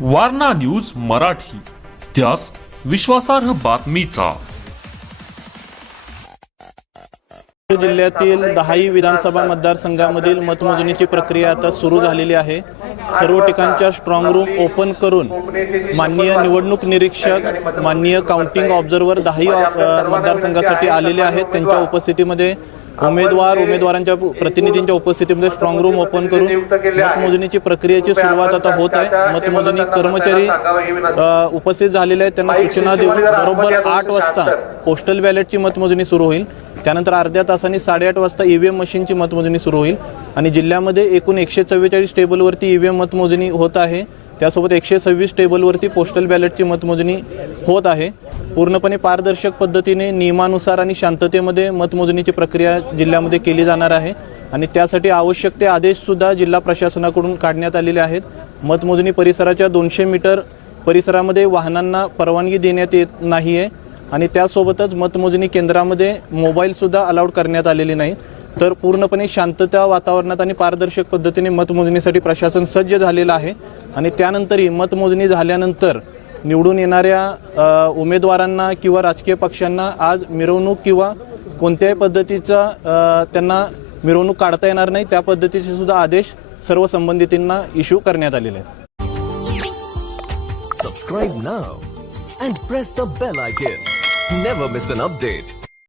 Warna news Marathi, त्यास विश्वासार्ह बातमीचा। जिल्ह्यातील 10 विधानसभा मतदारसंघामधील मतमोजणीची प्रक्रिया आता सुरू झालेली आहे। सर्व ठिकाणच्या स्ट्रॉंग रूम ओपन करून माननीय निवडणूक निरीक्षक, माननीय काउंटिंग ऑब्झर्व्हर 10 मतदारसंघासाठी आलेले आहेत। त्यांच्या उपस्थितीमध्ये उमेदवारांच्या प्रतिनिधींच्या उपस्थितीमध्ये स्ट्रॉंग रूम ओपन करून मतमोजणीची प्रक्रियेची सुरुवात आता होत आहे। मतमोजणी कर्मचारी उपस्थित झालेले आहेत। त्यांना सूचना देऊन बरोबर 8 वाजता पोस्टल बॅलेटची मतमोजणी सुरू होईल। त्यानंतर अर्ध्या तासांनी 8:30 वाजता ईव्हीएम मशीनची मतमोजणी सुरू होईल आणि जिल्ह्यामध्ये एकूण 144 टेबलवरती ईव्हीएम मतमोजणी होत आहे। त्यासोबत 126 टेबलवरती पोस्टल बॅलेटची मतमोजणी होत आहे। पूर्णपणे पारदर्शक पद्धतीने नियमानुसार आणि शांततेमध्ये मतमोजणीची प्रक्रिया जिल्ह्यामध्ये केली जाणार आहे आणि त्यासाठी आवश्यक ते आदेश सुद्धा जिल्हा प्रशासनाकडून काढण्यात आलेले आहेत। मतमोजणी परिसराच्या 200 मीटर परिसरामध्ये वाहनांना परवानगी देण्यात येत नाही आहे आणि त्यासोबतच मतमोजणी केंद्रामध्ये मोबाईल सुद्धा अलाउड करण्यात आलेले नाही। तर पूर्णपणे शांतता वातावरणात आणि पारदर्शक पद्धतीने मतमोजणीसाठी प्रशासन सज्ज झालेलं आहे आणि त्यानंतरही मतमोजणी झाल्यानंतर निवडून येणाऱ्या उमेदवारांना किंवा राजकीय पक्षांना आज मिरवणूक किंवा कोणत्याही पद्धतीचा त्यांना मिरवणूक काढता येणार नाही, त्या पद्धतीचे सुद्धा आदेश सर्व संबंधितांना इश्यू करण्यात आलेले आहेत। Subscribe now and press the bell icon. Never miss an update.